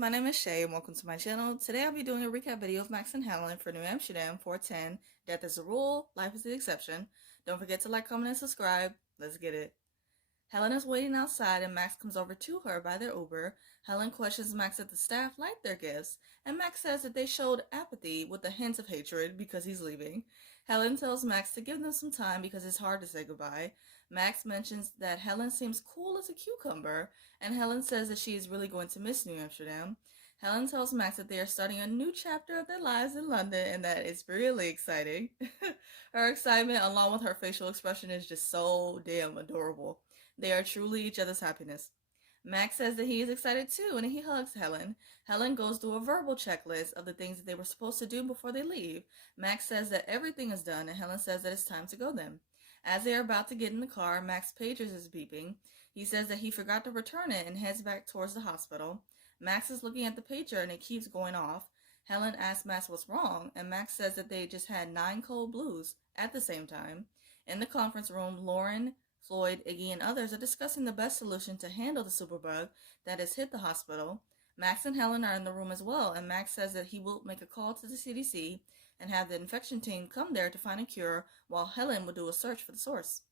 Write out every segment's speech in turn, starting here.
my name is Shay and welcome to my channel. Today I'll be doing a recap video of Max and Helen for New Amsterdam 410. Death is the rule, life is the exception. Don't forget to like, comment, and subscribe. Let's get it. Helen is waiting outside and Max comes over to her by their Uber. Helen questions Max if the staff liked their gifts, and Max says that they showed apathy with a hint of hatred because he's leaving. Helen tells Max to give them some time because it's hard to say goodbye. Max mentions that Helen seems cool as a cucumber, and Helen says that she is really going to miss New Amsterdam. Helen tells Max that they are starting a new chapter of their lives in London and that it's really exciting. Her excitement, along with her facial expression, is just so damn adorable. They are truly each other's happiness. Max says that he is excited too, and he hugs Helen. Helen goes through a verbal checklist of the things that they were supposed to do before they leave. Max says that everything is done, and Helen says that it's time to go then. As they are about to get in the car, Max's pager is beeping. He says that he forgot to return it and heads back towards the hospital. Max is looking at the pager and it keeps going off. Helen asks Max what's wrong, and Max says that they just had 9 cold blues at the same time. In the conference room, Lauren, Floyd, Iggy, and others are discussing the best solution to handle the superbug that has hit the hospital. Max and Helen are in the room as well, and Max says that he will make a call to the CDC and have the infection team come there to find a cure, while Helen will do a search for the source.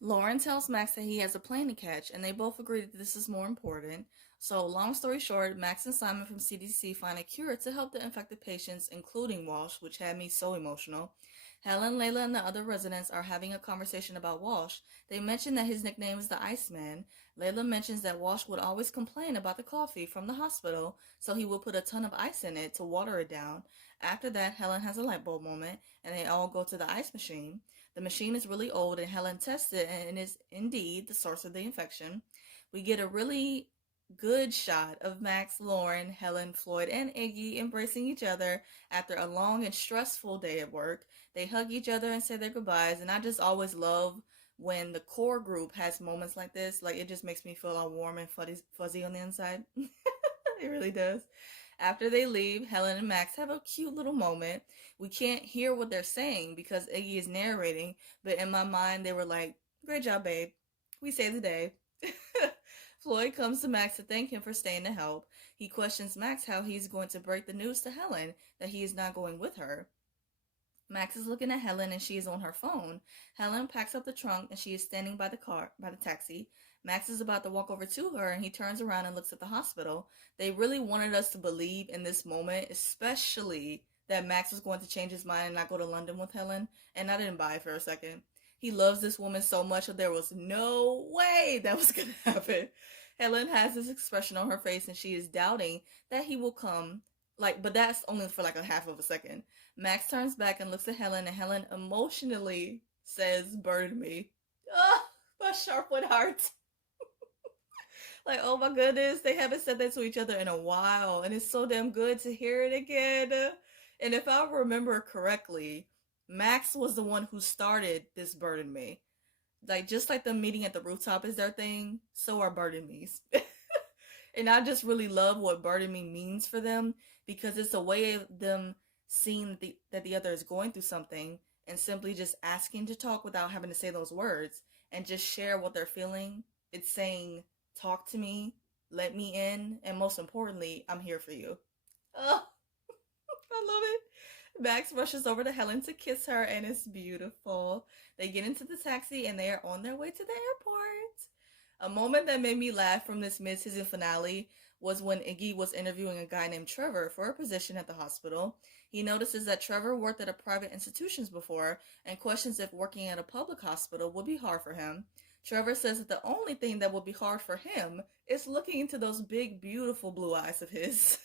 Lauren tells Max that he has a plane to catch, and they both agree that this is more important. So, long story short, Max and Simon from CDC find a cure to help the infected patients, including Walsh, which had me so emotional. Helen, Layla, and the other residents are having a conversation about Walsh. They mention that his nickname is the Iceman. Layla mentions that Walsh would always complain about the coffee from the hospital, so he would put a ton of ice in it to water it down. After that, Helen has a light bulb moment, and they all go to the ice machine. The machine is really old, and Helen tests it, and it is indeed the source of the infection. We get a really good shot of Max, Lauren, Helen, Floyd, and Iggy embracing each other after a long and stressful day at work. They hug each other and say their goodbyes, and I just always love when the core group has moments like this. Like, it just makes me feel all warm and fuzzy on the inside. It really does. After they leave, Helen and Max have a cute little moment. We can't hear what they're saying because Iggy is narrating, but in my mind they were like, "Great job, babe. We saved the day." Floyd comes to Max to thank him for staying to help. He questions Max how he's going to break the news to Helen that he is not going with her. Max is looking at Helen and she is on her phone. Helen packs up the trunk and she is standing by the taxi. Max is about to walk over to her and he turns around and looks at the hospital. They really wanted us to believe in this moment, especially that Max was going to change his mind and not go to London with Helen, and I didn't buy it for a second. He loves this woman so much that there was no way that was going to happen. Helen has this expression on her face and she is doubting that he will come, but that's only for like a half of a second. Max turns back and looks at Helen, and Helen emotionally says, "Burn me." Oh, my sharp-wood heart. Like, oh my goodness, they haven't said that to each other in a while, and it's so damn good to hear it again. And if I remember correctly, Max was the one who started this burden me. Like, just like the meeting at the rooftop is their thing, so are burden me's. And I just really love what burden me means for them, because it's a way of them seeing that the other is going through something and simply just asking to talk without having to say those words and just share what they're feeling. It's saying, talk to me, let me in, and most importantly, I'm here for you. Oh, I love it. Max rushes over to Helen to kiss her, and it's beautiful. They get into the taxi, and they are on their way to the airport. A moment that made me laugh from this mid-season finale was when Iggy was interviewing a guy named Trevor for a position at the hospital. He notices that Trevor worked at a private institutions before and questions if working at a public hospital would be hard for him. Trevor says that the only thing that would be hard for him is looking into those big, beautiful blue eyes of his.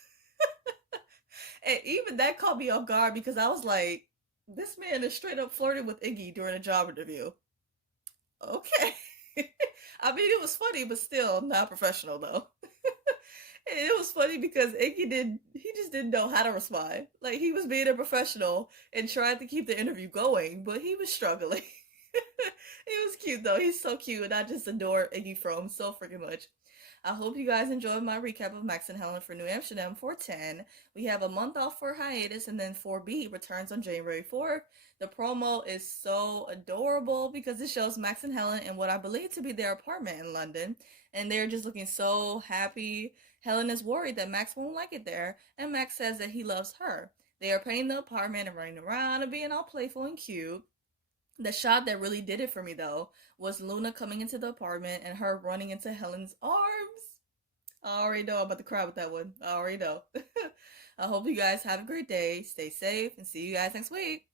And even that caught me off guard because I was like, this man is straight up flirting with Iggy during a job interview. Okay. I mean, it was funny, but still not professional though. And it was funny because he just didn't know how to respond. Like, he was being a professional and tried to keep the interview going, but he was struggling. It was cute though. He's so cute, and I just adore Iggy Frome so freaking much. I hope you guys enjoyed my recap of Max and Helen for New Amsterdam 410. We have a month off for hiatus, and then 4B returns on January 4th. The promo is so adorable because it shows Max and Helen in what I believe to be their apartment in London, and they're just looking so happy. Helen is worried that Max won't like it there, and Max says that he loves her. They are painting the apartment and running around and being all playful and cute. The shot that really did it for me, though, was Luna coming into the apartment and her running into Helen's arms. I already know I'm about to cry with that one. I already know. I hope you guys have a great day. Stay safe and see you guys next week.